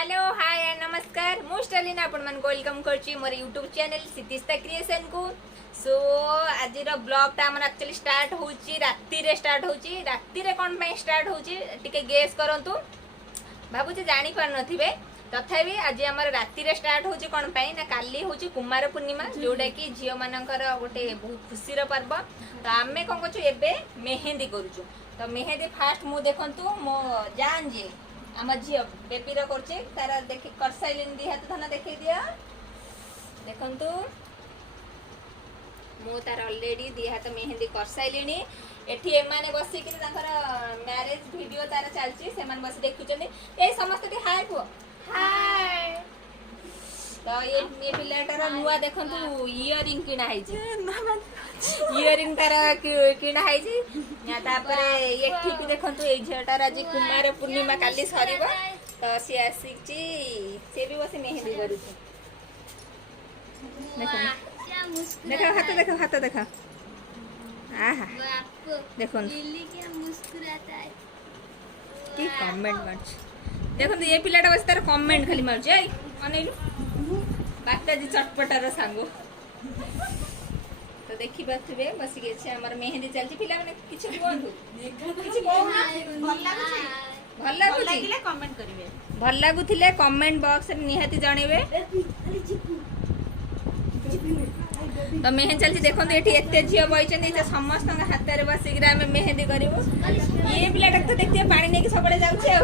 Hello hi नमस्कार मु Stalin आपण मन वेलकम करची मोर यूट्यूब चैनल सितिस्ता क्रिएशन को। सो आज ब्लॉग टा हमर एक्चुअली स्टार्ट होची राती रे स्टार्ट होची राती रे कोन पे स्टार्ट होची टिके गेस करंतु बाबू जे जानि पार नथिबे तथापि आज हमर राती रे स्टार्ट होची कोन पे ना काली होची कुमार पूर्णिमा जोडा कि झियो मानकर गोटे बहुत खुशी रो पर्व। तो आमे कोन कछु एबे मेहंदी करूछु। तो मेहंदी फास्ट मु देखंतु मो जान जे आम झील बेबी रचे तार देख कर साइलिन दी हाथ धन देखे दिया देखंतु मु तार ऑलरेडी दी हाथ मेहंदी कर साइलिनी। एठी एमाने बसी कि ताकर मैरिज वीडियो तार चलची से मन बस देखुचनी ए समस्त टी हाय को हाय। तो ये पिलाटार नुआ देखंतु इयरिंग किना हैची इयरिंग तार किना हैची तापर एठी भी देखंतु ए झटार आज कुमार पूर्णिमा काली सरीबो। तो सी आसीची से भी बस मेहंदी करूची देखो हाथ देखो आहा देखो लिली क्या मुस्कुराता है की कमेंट मारछ देखो ये पिलाटा बस तार कमेंट खाली मारछ ए अनेलु बाता जी चटपटार सांगो। तो देखि बाथबे बस के छै हमर मेहंदी चलची पिला माने किछ बोलू किछ बोलना भल लागुले कमेंट करिवे भल लागुथिले कमेंट बॉक्स रे निहाती जणेबे। तो मेहंदी चलची देखो एठी एते झियो बइचन ए समस्त हाथ रे बस गिरा में मेहंदी करबो। ये पिलाटा तो देखते पानी नै के सबले जाउ छै।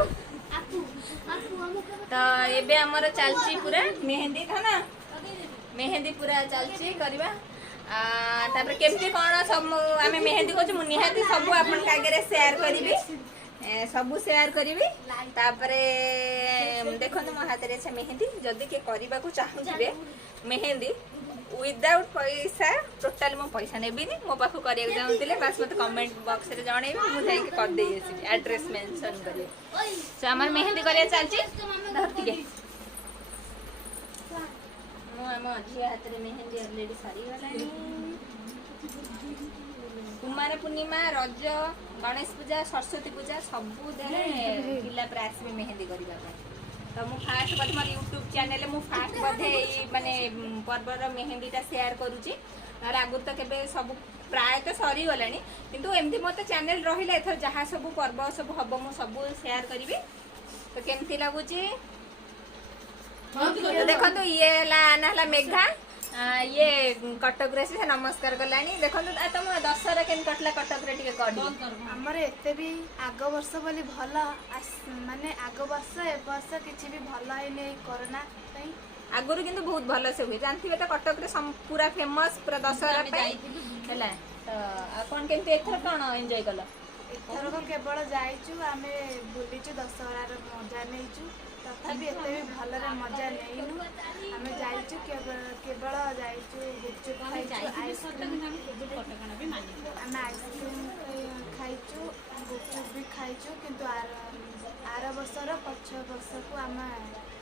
तो एबे हमर चलची पूरा मेहंदी था ना मेहंदी पूरा चलची करबा तापर केमती कोन सब आमे मेहंदी को मु निहाती सब आपन कागे रे शेयर करबी सब शेयर करबी। तापर देखो मो हाथ रे छै मेहंदी जदी के करबा को चाहुथिबे मेहंदी विदाउट पैसा टोटल मो पैसा नेबिनी मो पाखु करिया जाउतिले बस मत कमेंट बॉक्स रे जणेबी मु जाई के कर देई आसी एड्रेस मेंशन करिए। सो हमर मेहंदी करिया चलची धरती मो हम झिया हाथ रे मेहंदी ऑलरेडी सारी गलानी। कुमार पूर्णिमा रज गणेश पूजा सरस्वती पूजा सबु देले पिला प्रास में मेहंदी करिबा। तो मु फास्ट बध मोर यूट्यूब चैनल मु फास्ट बधे माने पर्वर मेहंदी ता शेयर करूची और आगु तो केबे सब प्राय तो सरी गलानी किंतु एमती मते चैनल रहिला एथर जहा सब पर्व सब हबो मु सब शेयर करिवि। तो केमती लागुची तो देखो तो ये नाला मेघा ये कटक रे से नमस्कार गलानी देखो तो तुम दशहरा केन कटला कटक रे टिके कडी हमर एते भी आग वर्ष बोली भला माने आग वर्ष ए वर्ष किछि भी भला है नै कोरोना पई आगुरु किंतु बहुत भलो से हुई जानथिबे तो कटक रे पूरा फेमस पूरा दशहरा पे हैला। तो कोन केमती एथर कोन एन्जॉय कला एथर को केवल जाइचु आमे बुलिचु दशहरा रे मजा नैचु तथापि एते भी भलो रे मजा नैनु आमे जाइचु केवल जाइचु गुपचुप खाइचु आइसक्रीम भी मानी आमे आइसक्रीम खाइचु गुपचुप भी खाइचु किंतु आर वर्षर पछ वर्ष को आमे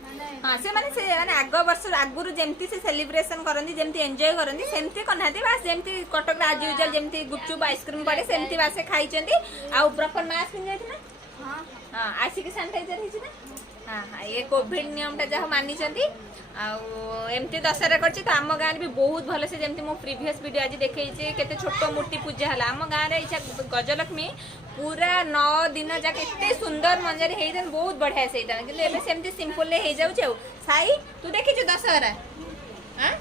माने हां से माने आग वर्ष आगुरु जेमती से सेलिब्रेशन करंदी जेमती एन्जॉय करंदी सेमती कनादी बस जेमती कटक आज यूजुअल जेमती गुपचुप आइसक्रीम पड़े सेमती बासे खाइचंदी आ प्रॉपर मास्क पिन जायति ना हां हां आसी के सैनिटाइजर हिची ना हां हां ये कोविड नियम ता जहा मानि चंदी आ एमती दशहरा करछि। तो आम गाँव भी बहुत भल से जमती मो प्रीवियस वीडियो आज देखई केते छोट मूर्ति पूजा हला आम गाँव रे इच्छा गजलक्ष्मी पूरा 9 दिन जाके एते सुंदर मंजर हेइ देन बहुत बढ़िया सेटा कि एबे सेमती सिंपल ले हेइ जाउ छै। साई तू देखि छ दशहरा हां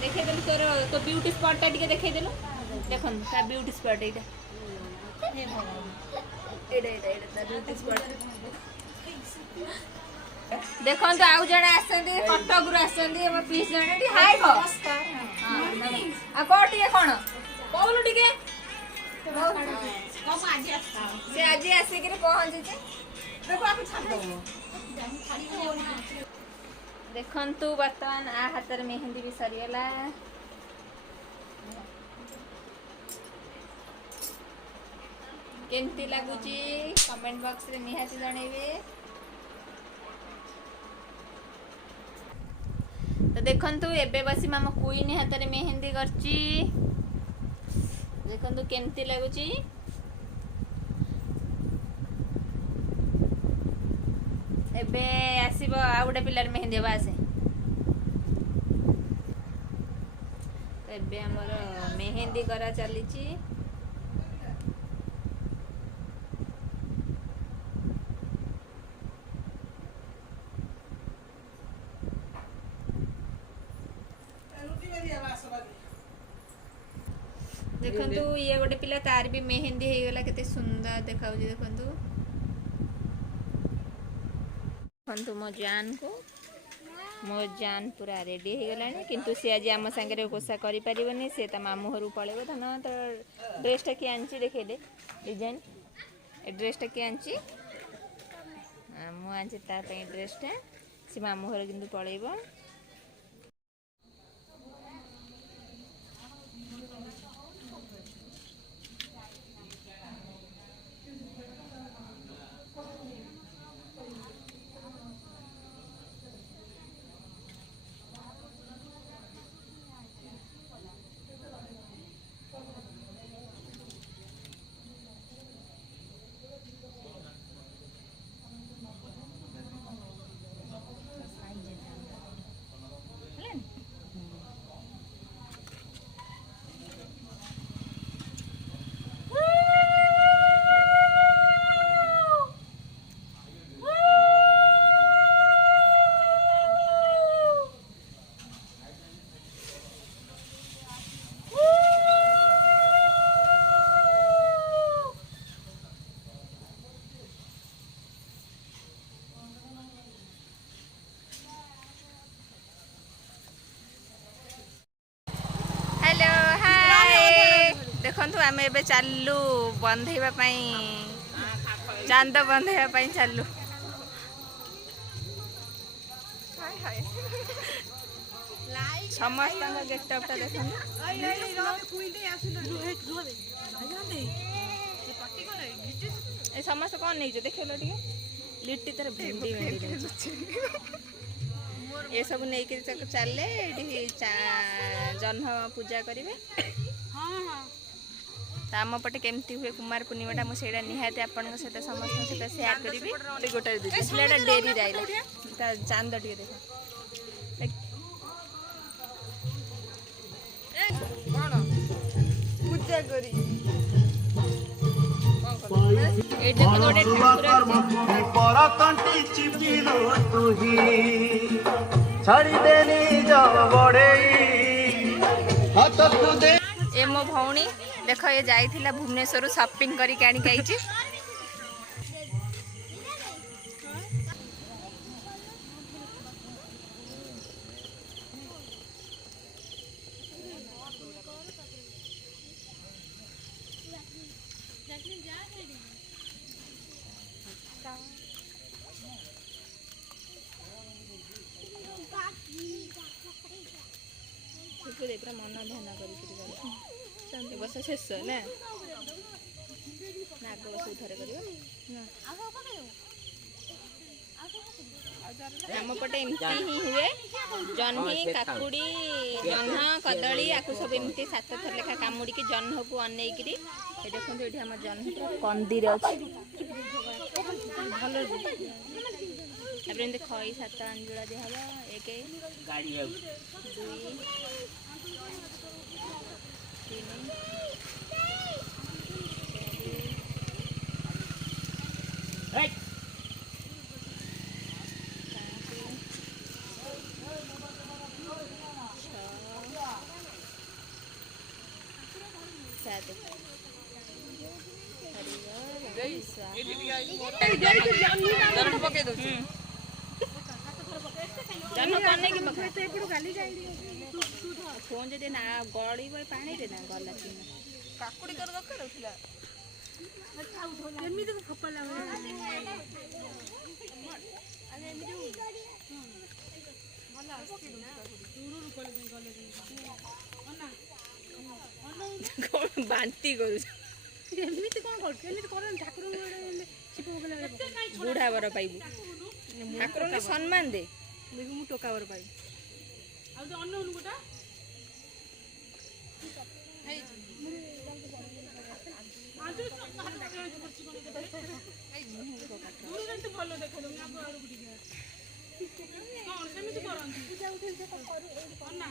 देखे देलु तोर तो ब्यूटी स्पॉट ता टिके देखै देलु देखन ता ब्यूटी स्पॉट एटा एडा ता ब्यूटी स्पॉट देखो तो आउ जने आसंदी कटक रु आसंदी हम पीस जने हाय को नमस्कार हां आ कोटी कोन कोलु टिके कम आज आसा से आज आसी के पहुंची छे देखो आप छाप दो देखंतु वर्तमान आ हाथ में मेहंदी भी सरियला। केमती लागुची कमेंट बॉक्स रे निहाती जणेबे। तो देखंतु एबे बसी मामा कुइन हाथ रे मेहंदी करची देखंतु केमती लागुची एबे आसीबो आ गोटे पिलर मेहंदी हवा आसे तो एबे हमर मेहंदी करा चलीची देखंतु ये गोटे पिला तार भी मेहंदी हे गला केते सुंदर देखाउ जे देखंतु देखंतु मो जान पूरा रेडी हो गलानी किंतु से आज आम सांगे कोसा करि परिबनी से त मामू हरु पळेबो धन तो ड्रेसटा कि आंची देखे दे डिजाइन ए ड्रेसटा कि आंची मु आंची ता पे ड्रेसटा से मामू हरु किंतु पळेबो देखु आम ए चलु बंधेवा चांद बंधेवा चलु समस्त गेटअपटा देख समस्त कौन नहीं देख लो टे लिट्टी तार भेंडी ये सब नहीं चले जह्न पूजा करेंगे तो आम पटे केमती हुए कुमार पूर्णिमाटा मुझे निहाती आपण सहित समस्त सहित सेयार करी गोटे डेरी रहा चांद टे देख पूजा करी ए मो भौणी देख ये जाइथिला भुवनेश्वर शॉपिंग करके आनी आइछि पूरा मन ध्यान कर बस शेष ना आग बस थे कर आम पटे एमती ही हुए जह्नी काकुड़ी जह्न कदली आपको सब एमती 7 थर लेखा कामुड़ी की जह्न को अनेकरी देखो ये आम जह्न कंदीर अच्छे भल खई 7 अंजुला दिहब 1 2 3 फोन जदि ना गड़ी पानी रे ना गला काकुड़ी कर दरकार होथिला एमिति फपला बांती करू एमिति कोन कर एमिति करन ठाकुर छिप होगला बुढ़ा बर पाइबू ठाकुर के सम्मान दे देखु मु टोका बर पाइ आ तो अन्न उन गोटा हे ଦୂରରେ ଏତେ ଭଲ ଦେଖାଯାଉନି ଆଗ ଆଡ଼କୁ ଟିକେ କଣ ସେମିତି କରନ୍ତି ନା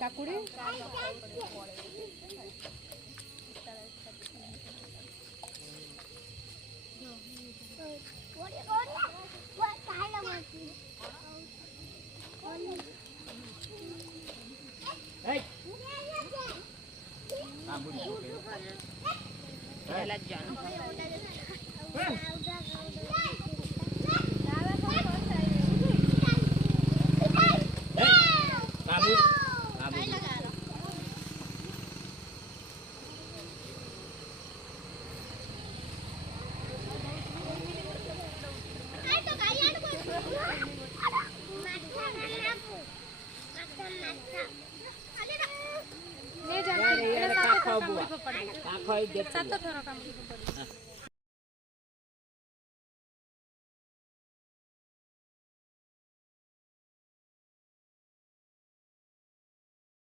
କାକୁଡି କାଖ